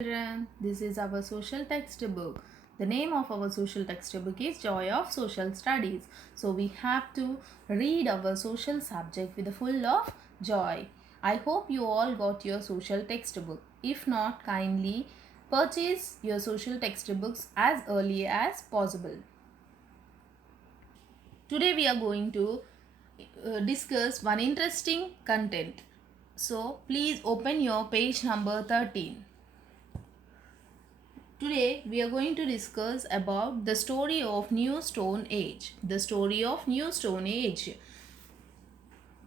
Children, this is our social textbook. The name of our social textbook is Joy of Social Studies. So we have to read our social subject with a full of joy. I hope you all got your social textbook. If not, kindly purchase your social textbooks as early as possible. Today we are going to discuss one interesting content. So please open your page number 13. Today we are going to discuss about the story of New Stone Age. The story of New Stone Age.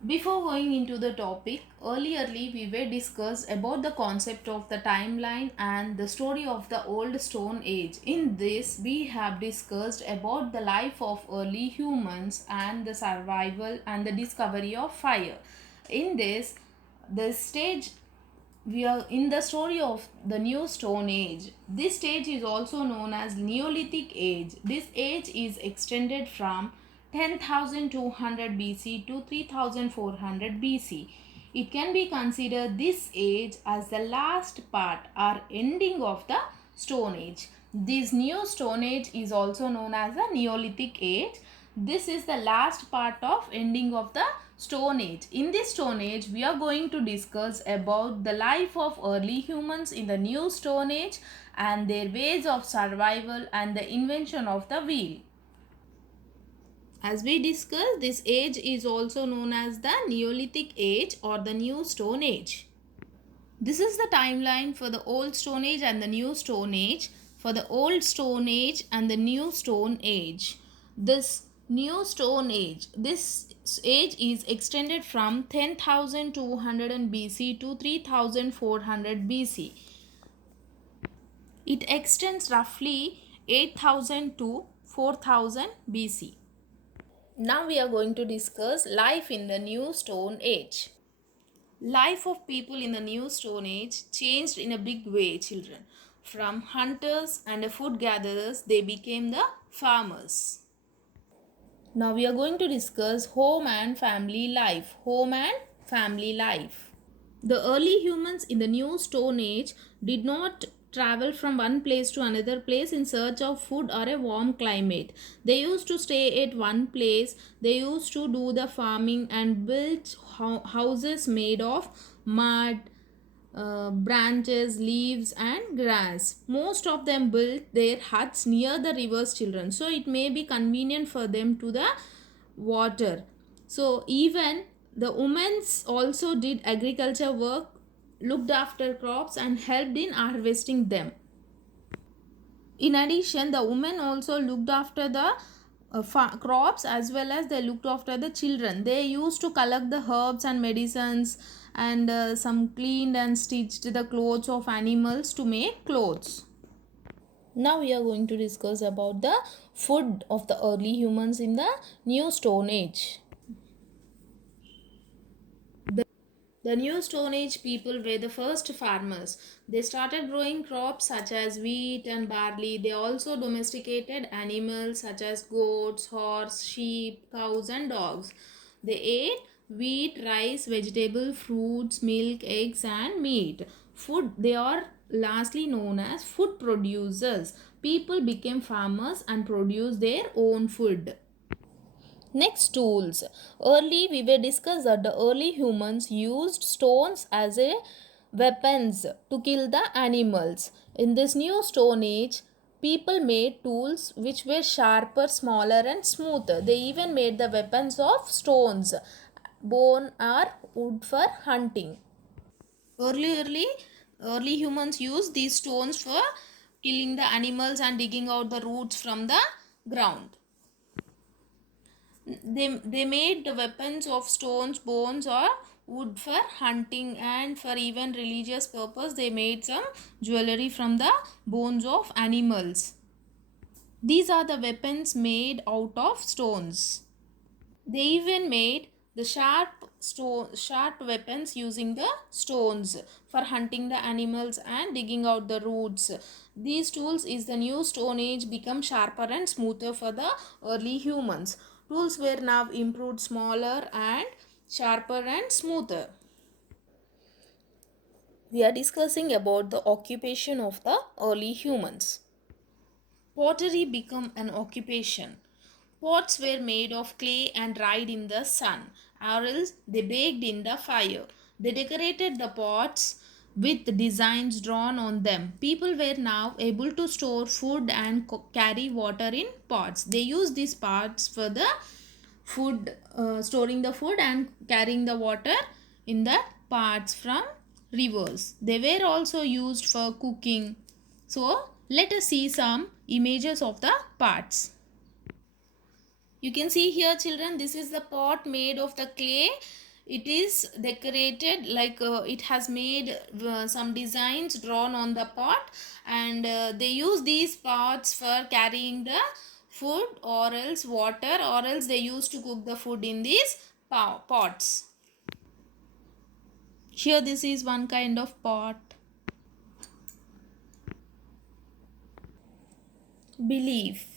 Before going into the topic, earlierly we were discussed about the concept of the timeline and the story of the old Stone Age. In this, we have discussed about the life of early humans and the survival and the discovery of fire. In this, the stage we are in the story of the new stone age. This stage is also known as Neolithic age. This age is extended from 10,200 BC to 3,400 BC. It can be considered this age as the last part or ending of the stone age. This new stone age is also known as the Neolithic age. This is the last part of ending of the stone age. In this stone age, we are going to discuss about the life of early humans in the new stone age and their ways of survival and the invention of the wheel. As we discussed, this age is also known as the Neolithic age or the new stone age. This is the timeline for the old stone age and the new stone age. For the old stone age and the new stone age, this new stone age, this age is extended from 10,200 BC to 3,400 BC. It extends roughly 8,000 to 4,000 BC. Now we are going to discuss life in the new stone age. Life of people in the new stone age changed in a big way, children. From hunters and food gatherers, they became the farmers. Now we are going to discuss home and family life. Home and family life. The early humans in the new stone age did not travel from one place to another place in search of food or a warm climate. They used to stay at one place. They used to do the farming and build houses made of mud, branches, leaves, and grass. Most of them built their huts near the river's children, so it may be convenient for them to the water. So even the women also did agriculture work, looked after crops, and helped in harvesting them. In addition, the women also looked after the crops as well as they looked after the children. They used to collect the herbs and medicines and some cleaned and stitched the clothes of animals to make clothes. Now we are going to discuss about the food of the early humans in the new stone age. The new Stone Age people were the first farmers. They started growing crops such as wheat and barley. They also domesticated animals such as goats, horse, sheep, cows, and dogs. They ate wheat, rice, vegetable, fruits, milk, eggs, and meat. Food, they are lastly known as food producers. People became farmers and produced their own food. Next, tools. Early, we were discussed that the early humans used stones as a weapons to kill the animals. In this new stone age, people made tools which were sharper, smaller, and smoother. They even made the weapons of stones, bone, or wood for hunting. Early, early humans used these stones for killing the animals and digging out the roots from the ground. They made the weapons of stones, bones, or wood for hunting, and for even religious purpose they made some jewelry from the bones of animals. These are the weapons made out of stones. They even made the sharp weapons using the stones for hunting the animals and digging out the roots. These tools is the new stone age become sharper and smoother for the early humans. Tools were now improved, smaller and sharper and smoother. We are discussing about the occupation of the early humans. Pottery became an occupation. Pots were made of clay and dried in the sun, or else they baked in the fire. They decorated the pots with designs drawn on them. People were now able to store food and carry water in pots. They used these pots for the food, storing the food and carrying the water in the pots from rivers. They were also used for cooking. So let us see some images of the pots. You can see here, children, this is the pot made of the clay. It is decorated like it has made some designs drawn on the pot, and they use these pots for carrying the food or else water, or else they used to cook the food in these pots. Here this is one kind of pot. Belief.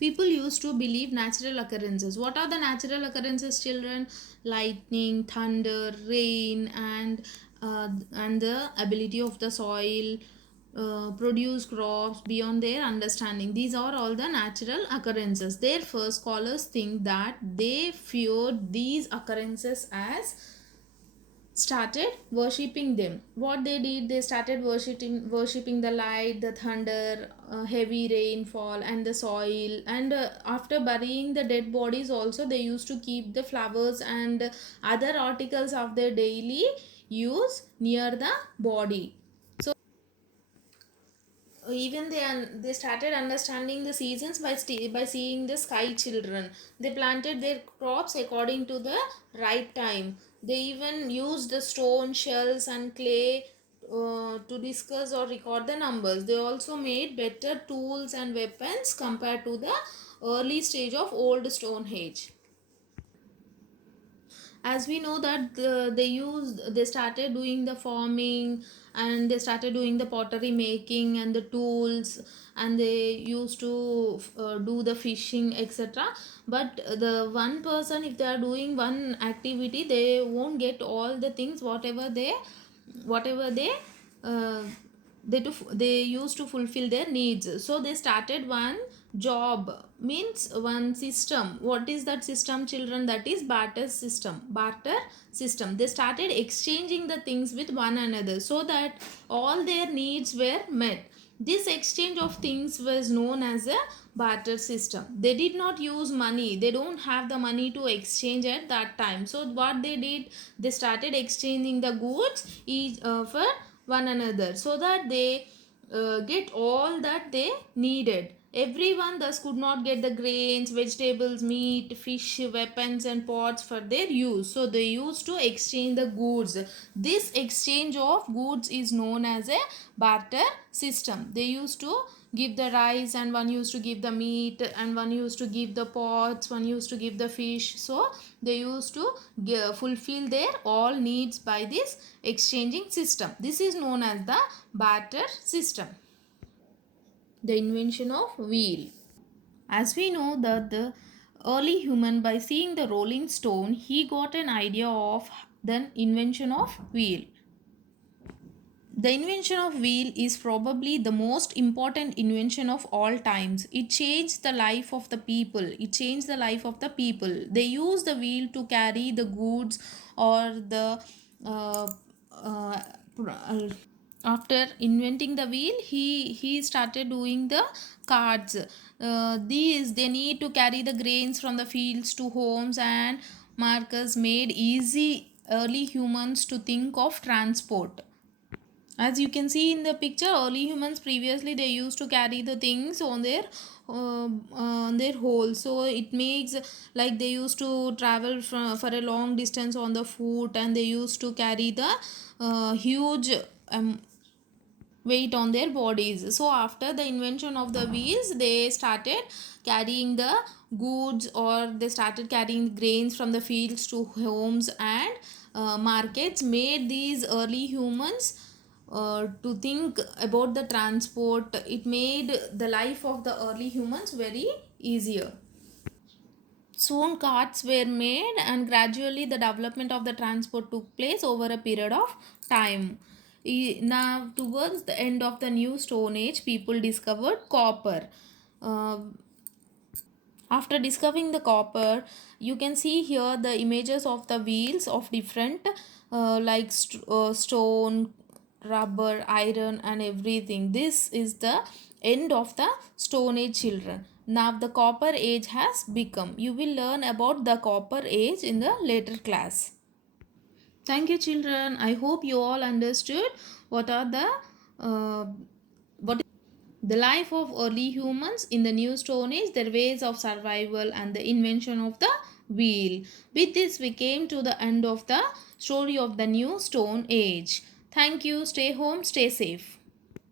People used to believe natural occurrences. What are the natural occurrences, children? Lightning, thunder, rain, and the ability of the soil produce crops beyond their understanding. These are all the natural occurrences. Therefore, scholars think that they feared these occurrences as started worshipping them. What they did, they started worshipping the light, the thunder, heavy rainfall, and the soil. And after burying the dead bodies also, they used to keep the flowers and other articles of their daily use near the body. So even they started understanding the seasons by seeing the sky, children. They planted their crops according to the right time. They even used the stone shells and clay to discuss or record the numbers. They also made better tools and weapons compared to the early stage of old stone age. As we know that they started doing the farming, and they started doing the pottery making and the tools, and they used to do the fishing, etc. But the one person, if they are doing one activity, they won't get all the things whatever uh, they used to fulfill their needs. So they started one job, means one system. What is that system, children? That is barter system. They started exchanging the things with one another so that all their needs were met. This exchange of things was known as a barter system. They did not use money. They don't have the money to exchange at that time. So what they did, they started exchanging the goods each for one another, so that they get all that they needed. Everyone thus could not get the grains, vegetables, meat, fish, weapons, and pots for their use. So they used to exchange the goods. This exchange of goods is known as a barter system. They used to give the rice, and one used to give the meat, and one used to give the pots, one used to give the fish. So they used to fulfill their all needs by this exchanging system. This is known as the barter system. The invention of wheel. As we know that the early human, by seeing the rolling stone, he got an idea of the invention of wheel. The invention of wheel is probably the most important invention of all times. It changed the life of the people. It changed the life of the people. They used the wheel to carry the goods or the uh, uh, after inventing the wheel, he started doing the carts. These they need to carry the grains from the fields to homes, and markers made easy early humans to think of transport. As you can see in the picture, early humans previously they used to carry the things on their hole. So it makes like they used to travel for a long distance on the foot, and they used to carry the huge weight on their bodies. So after the invention of the wheels, they started carrying the goods, or they started carrying grains from the fields to homes and markets, made these early humans to think about the transport. It made the life of the early humans very easier. Soon carts were made, and gradually the development of the transport took place over a period of time. Now, towards the end of the new Stone Age, people discovered copper. Uh, After discovering the copper, you can see here the images of the wheels of different stone, rubber, iron, and everything. This is the end of the Stone Age, children. Now the Copper Age has become. You will learn about the Copper Age in the later class. Thank you, children. I hope you all understood what are uh, what the life of early humans in the new Stone Age, their ways of survival, and the invention of the wheel. With this, we came to the end of the story of the new Stone Age. Thank you. Stay home, stay safe.